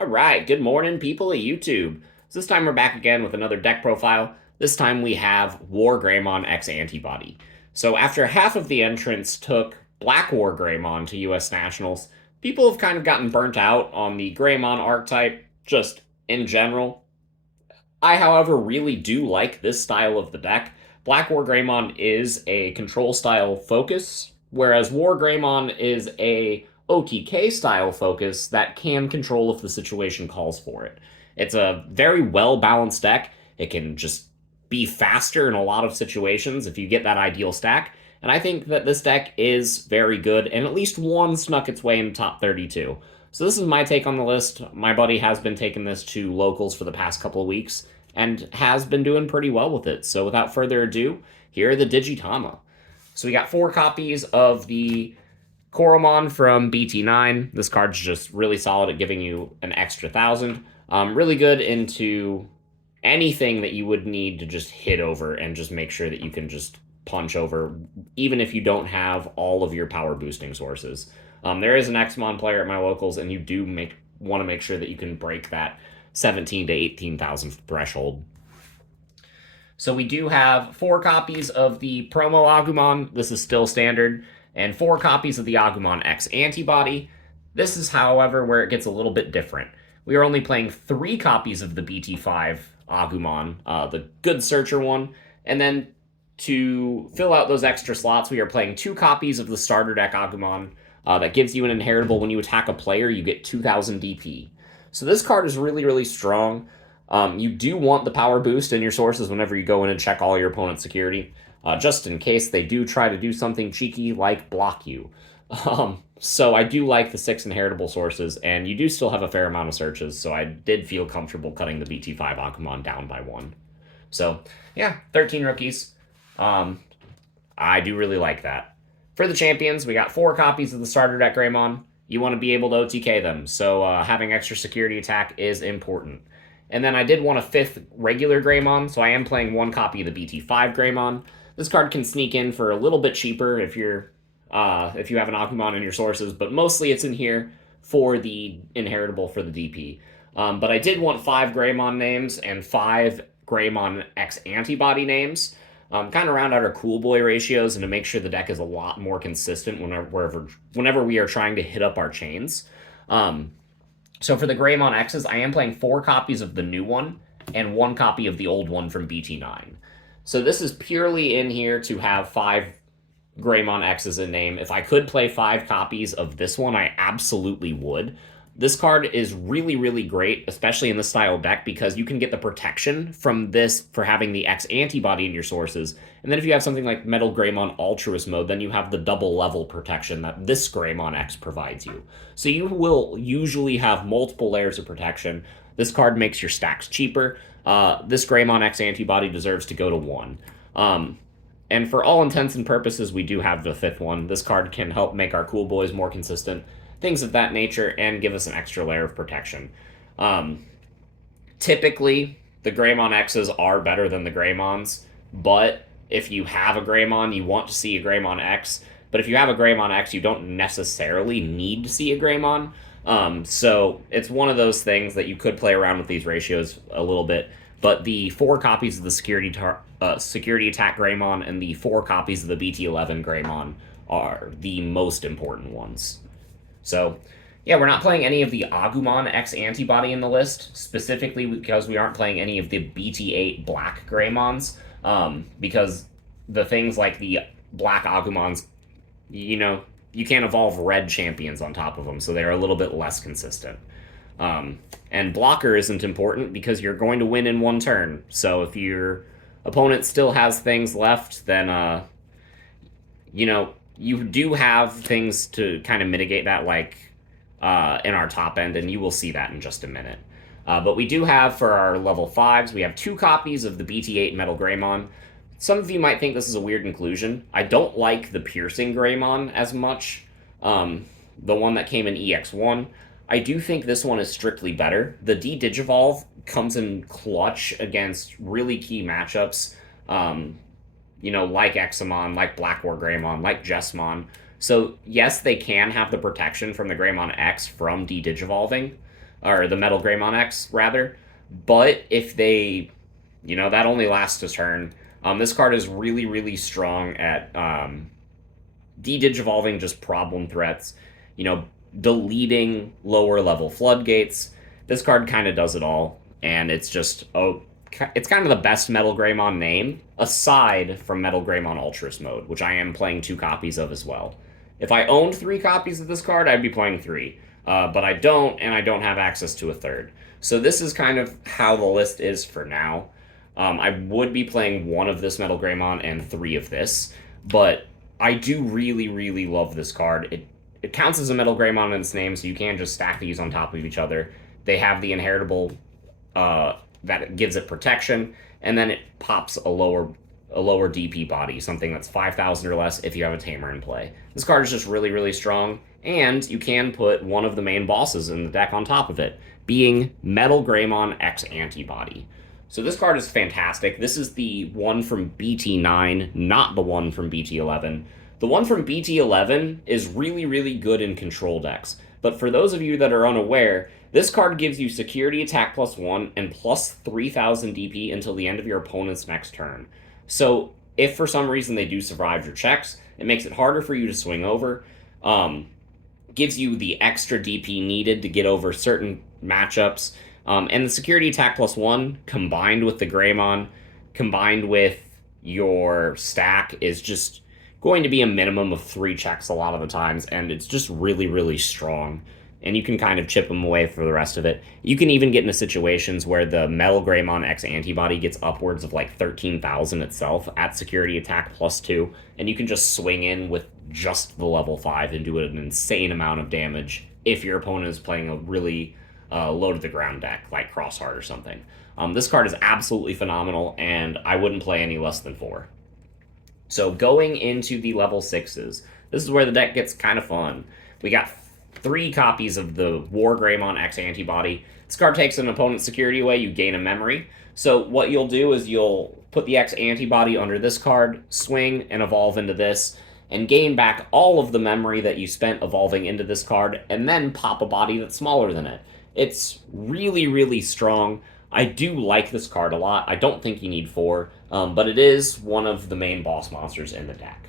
Alright, good morning, people of YouTube. So this time we're back again with another deck profile. This time we have Wargreymon X Antibody. So after half of the entrants took Blackwargreymon to US Nationals, people have kind of gotten burnt out on the Greymon archetype, just in general. I, however, really do like this style of the deck. Blackwargreymon is a control style focus, whereas Wargreymon is a OTK style focus that can control if the situation calls for it. It's a very well balanced deck. It can just be faster in a lot of situations if you get that ideal stack. And I think that this deck is very good, and at least one snuck its way in the top 32. So this is my take on the list. My buddy has been taking this to locals for the past couple of weeks and has been doing pretty well with it. So without further ado, here are the Digitama. So we got 4 copies of the Coromon from Bt11. This card's just really solid at giving you an extra 1,000. Really good into anything that you would need to just hit over and just make sure that you can just punch over, even if you don't have all of your power boosting sources. There is an examon player at my locals, and you do want to make sure that you can break that 17 to 18,000 threshold. So we do have 4 copies of the promo Agumon. This is still standard. And 4 copies of the Agumon X Antibody. This is, however, where it gets a little bit different. We are only playing 3 copies of the Bt5 Agumon, the good searcher one. And then to fill out those extra slots, we are playing 2 copies of the starter deck Agumon. That gives you an inheritable. When you attack a player, you get 2,000 DP. So this card is really, really strong. You do want the power boost in your sources whenever you go in and check all your opponent's security, just in case they do try to do something cheeky like block you. So I do like the 6 inheritable sources, and you do still have a fair amount of searches, so I did feel comfortable cutting the BT5 Agumon down by 1. So, yeah, 13 rookies. I do really like that. For the champions, we got 4 copies of the starter deck Greymon. You want to be able to OTK them, so having extra security attack is important. And then I did want a 5th regular Greymon, so I am playing 1 copy of the BT5 Greymon. This card can sneak in for a little bit cheaper if you have an Agumon in your sources, but mostly it's in here for the inheritable for the DP. But I did want 5 Greymon names and 5 Greymon X Antibody names. Kind of round out our cool boy ratios and to make sure the deck is a lot more consistent whenever we are trying to hit up our chains. So for the Greymon X's, I am playing 4 copies of the new one and 1 copy of the old one from Bt9. So this is purely in here to have 5 Greymon X's in name. If I could play 5 copies of this one, I absolutely would. This card is really, really great, especially in this style deck, because you can get the protection from this for having the X Antibody in your sources. And then if you have something like Metal Greymon Altruist Mode, then you have the double level protection that this Greymon X provides you. So you will usually have multiple layers of protection. This card makes your stacks cheaper. This Greymon X Antibody deserves to go to 1. And for all intents and purposes, we do have the 5th one. This card can help make our cool boys more consistent, things of that nature, and give us an extra layer of protection. Typically, the Greymon X's are better than the Greymons, but if you have a Greymon, you want to see a Greymon X. But if you have a Greymon X, you don't necessarily need to see a Greymon. So it's one of those things that you could play around with these ratios a little bit. But the 4 copies of the security attack Greymon and the 4 copies of the Bt11 Greymon are the most important ones. So, yeah, we're not playing any of the Agumon X Antibody in the list, specifically because we aren't playing any of the BT8 Black Greymons, because the things like the Black Agumons, you can't evolve red champions on top of them, so they're a little bit less consistent. And blocker isn't important because you're going to win in 1 turn, so if your opponent still has things left, then, you do have things to kind of mitigate that, like in our top end, and you will see that in just a minute. But we do have, for our level 5s, we have 2 copies of the BT8 Metal Greymon. Some of you might think this is a weird inclusion. I don't like the Piercing Greymon as much, the one that came in EX1. I do think this one is strictly better. The D-Digivolve comes in clutch against really key matchups, like Examon, like Blackwargreymon, like jesmon. So yes, they can have the protection from the Greymon X from D-Digivolving, or the Metal Greymon X, rather. But if they, that only lasts a turn. This card is really, really strong at de-digivolving just problem threats, deleting lower level floodgates. This card kind of does it all, and it's just, it's kind of the best Metal Greymon name, aside from Metal Greymon Ultras mode, which I am playing 2 copies of as well. If I owned 3 copies of this card, I'd be playing 3. But I don't, and I don't have access to a 3rd. So this is kind of how the list is for now. I would be playing 1 of this Metal Greymon and 3 of this, but I do really, really love this card. It counts as a Metal Greymon in its name, so you can just stack these on top of each other. They have the inheritable that gives it protection, and then it pops a lower DP body, something that's 5,000 or less if you have a Tamer in play. This card is just really, really strong, and you can put one of the main bosses in the deck on top of it, being Metal Greymon X Antibody. So this card is fantastic. This is the one from BT9, not the one from BT11. The one from BT11 is really, really good in control decks. But for those of you that are unaware, this card gives you security attack +1 and plus 3,000 DP until the end of your opponent's next turn. So if for some reason they do survive your checks, it makes it harder for you to swing over. Gives you the extra DP needed to get over certain matchups. And the security attack +1 combined with the Greymon, combined with your stack, is just going to be a minimum of 3 checks a lot of the times, and it's just really, really strong. And you can kind of chip them away for the rest of it. You can even get into situations where the Metal Greymon X Antibody gets upwards of like 13,000 itself at security attack +2, and you can just swing in with just the level 5 and do an insane amount of damage if your opponent is playing a really low to the ground deck like Crossheart or something. This card is absolutely phenomenal, and I wouldn't play any less than 4. So going into the level 6s, this is where the deck gets kind of fun. We got 3 copies of the Wargreymon X Antibody. This card takes an opponent's security away, you gain a memory. So what you'll do is you'll put the X Antibody under this card, swing and evolve into this, and gain back all of the memory that you spent evolving into this card, and then pop a body that's smaller than it. It's really, really strong. I do like this card a lot. I don't think you need 4, but it is one of the main boss monsters in the deck.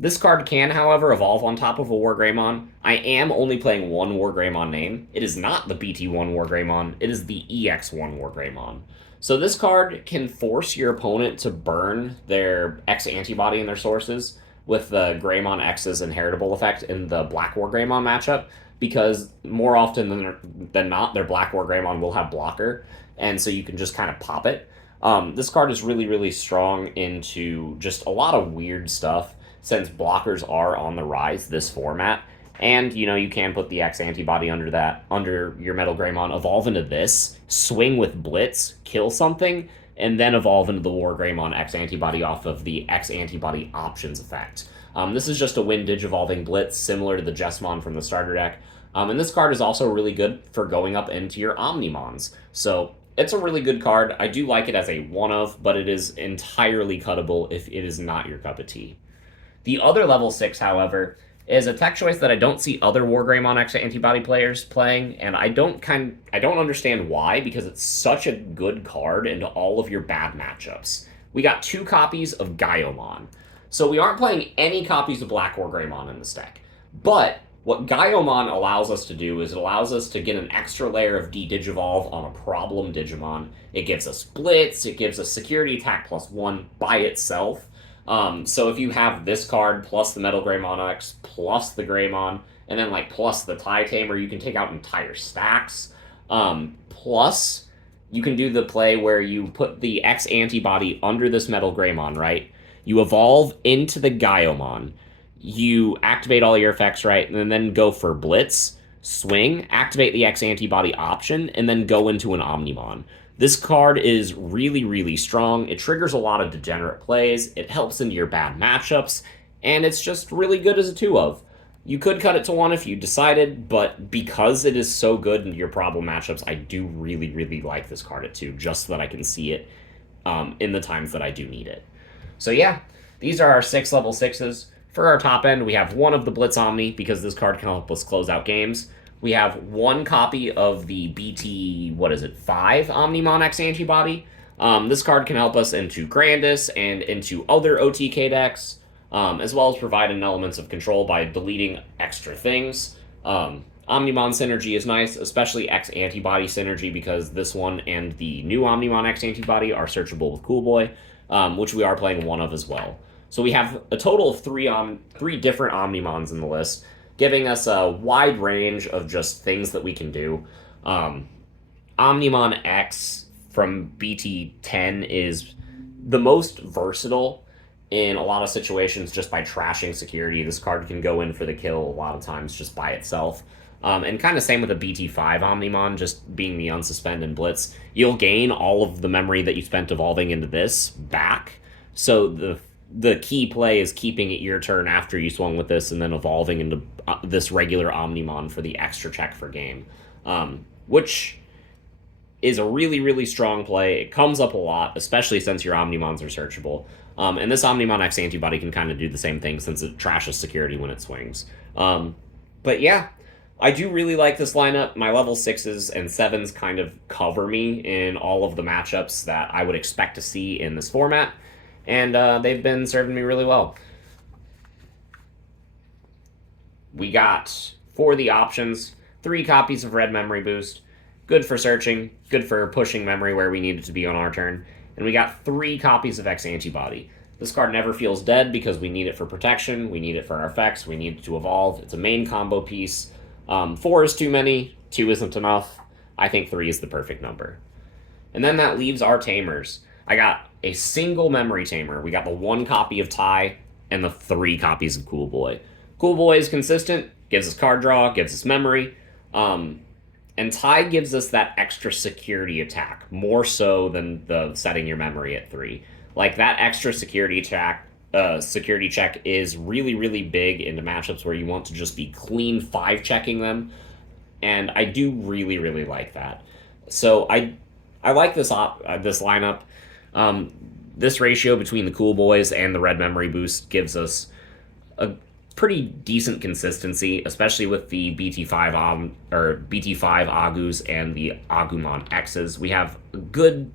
This card can, however, evolve on top of a Wargreymon. I am only playing 1 Wargreymon name. It is not the BT1 Wargreymon, it is the EX1 Wargreymon. So this card can force your opponent to burn their X Antibody in their sources with the Greymon X's inheritable effect in the Blackwargreymon matchup, because more often than not, their Blackwargreymon will have blocker, and so you can just kind of pop it. This card is really, really strong into just a lot of weird stuff, since blockers are on the rise this format. And, you can put the X Antibody under your Metal Greymon, evolve into this, swing with Blitz, kill something, and then evolve into the Wargreymon X Antibody off of the X Antibody options effect. This is just a win Digivolving Blitz, similar to the Jesmon from the starter deck. And this card is also really good for going up into your Omnimons. So it's a really good card. I do like it as a one-of, but it is entirely cuttable if it is not your cup of tea. The other level 6, however, is a tech choice that I don't see other Wargreymon X Antibody players playing, and I don't understand why, because it's such a good card into all of your bad matchups. We got 2 copies of Gaiomon. So we aren't playing any copies of Blackwargreymon in this deck. But what Gaiomon allows us to do is it allows us to get an extra layer of de-digivolve on a problem Digimon. It gives us Blitz, it gives us security attack +1 by itself. So if you have this card plus the Metal Greymon X plus the Greymon, and then plus the TIE Tamer, you can take out entire stacks. Plus, you can do the play where you put the X Antibody under this Metal Greymon, right? You evolve into the Gaiomon. You activate all your effects, right? And then go for Blitz, swing, activate the X Antibody option, and then go into an Omnimon. This card is really, really strong. It triggers a lot of degenerate plays. It helps into your bad matchups, and it's just really good as a 2-of. You could cut it to 1 if you decided, but because it is so good in your problem matchups, I do really, really like this card at 2, just so that I can see it in the times that I do need it. So yeah, these are our 6 level 6s. For our top end, we have 1 of the Blitz Omni, because this card can help us close out games. We have one copy of the BT5 Omnimon X Antibody. This card can help us into Grandis and into other OTK decks, as well as provide an elements of control by deleting extra things. Omnimon synergy is nice, especially X Antibody synergy, because this one and the new Omnimon X Antibody are searchable with Cool Boy, which we are playing one of as well. So we have a total of three different Omnimons in the list, giving us a wide range of just things that we can do. Omnimon X from Bt11 is the most versatile in a lot of situations just by trashing security. This card can go in for the kill a lot of times just by itself. And kind of same with the Bt5 Omnimon, just being the unsuspend and blitz. You'll gain all of the memory that you spent evolving into this back. So the key play is keeping it your turn after you swung with this and then evolving into this regular Omnimon for the extra check for game, which is a really, really strong play. It comes up a lot, especially since your Omnimons are searchable. And this Omnimon X Antibody can kind of do the same thing since it trashes security when it swings. But yeah, I do really like this lineup. My level 6s and 7s kind of cover me in all of the matchups that I would expect to see in this format. And they've been serving me really well. We got, for the options, 3 copies of Red Memory Boost. Good for searching, good for pushing memory where we need it to be on our turn. And we got 3 copies of X Antibody. This card never feels dead because we need it for protection, we need it for our effects, we need it to evolve. It's a main combo piece. 4 is too many, 2 isn't enough. I think 3 is the perfect number. And then that leaves our Tamers. I got a single memory Tamer. We got the 1 copy of Ty and the 3 copies of Cool Boy. Cool Boy is consistent, gives us card draw, gives us memory. And Ty gives us that extra security attack, more so than the setting your memory at 3. Like, that extra security check is really, really big into matchups where you want to just be clean 5-checking them. And I do really, really like that. So I like this lineup. This ratio between the Cool Boys and the Red Memory Boost gives us a pretty decent consistency, especially with the Bt5 Agus and the Agumon X's. We have a good,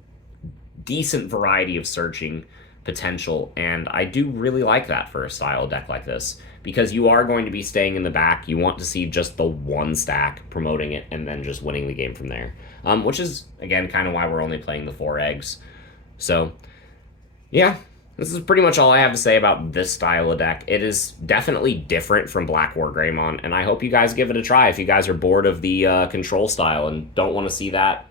decent variety of searching potential, and I do really like that for a style deck like this, because you are going to be staying in the back. You want to see just the 1 stack, promoting it, and then just winning the game from there, which is, again, kind of why we're only playing the 4 eggs. So, yeah. This is pretty much all I have to say about this style of deck. It is definitely different from Blackwargreymon, and I hope you guys give it a try if you guys are bored of the control style and don't want to see that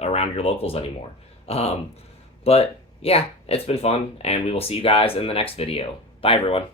around your locals anymore. But, yeah, it's been fun, and we will see you guys in the next video. Bye, everyone.